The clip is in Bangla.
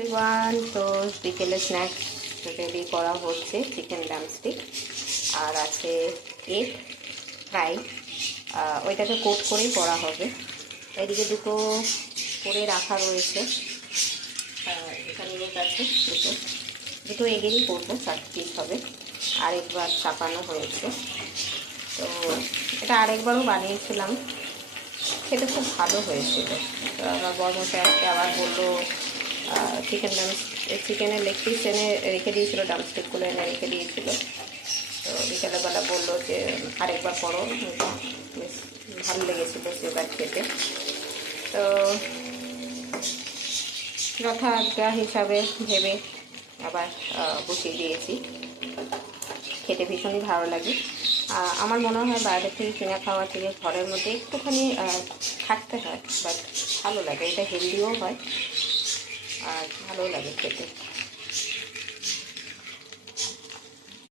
এভরিওয়ান, তো বিকেলে স্ন্যাক্স রেডি করা হচ্ছে। চিকেন ড্রামস্টিক আর আছে এগ ফ্রাই, ওইটাকে কোট করেই করা হবে। এদিকে দুটো করে রাখা রয়েছে, এখানে এগ আছে দুটো এগেরই করবো, 4 পিস হবে। আরেকবার চাপানো হয়েছে, তো এটা আরেকবারও বানিয়েছিলাম, খেতে খুব ভালো হয়েছিল। তো আমার বড়মশাই আজকে আবার বললো চিকেনের লেগ পিস এনে রেখে দিয়েছিলো, ড্রামস্টিকগুলো এনে রেখে দিয়েছিল। তো বিকেলবেলা বললো যে আরেকবার করো, বেশ ভালো লেগেছিলো সেবার খেতে। তো যথাজ্ঞা হিসাবে ভেবে আবার বসিয়ে দিয়েছি। খেতে ভীষণই ভালো লাগে। আমার মনে হয় বাইরে থেকে কিনে খাওয়া থেকে ঘরের মধ্যে একটুখানি থাকতে হয়, বাট ভালো লাগে, এটা হেলদিও হয় আর ভালোও লাগে খেতে।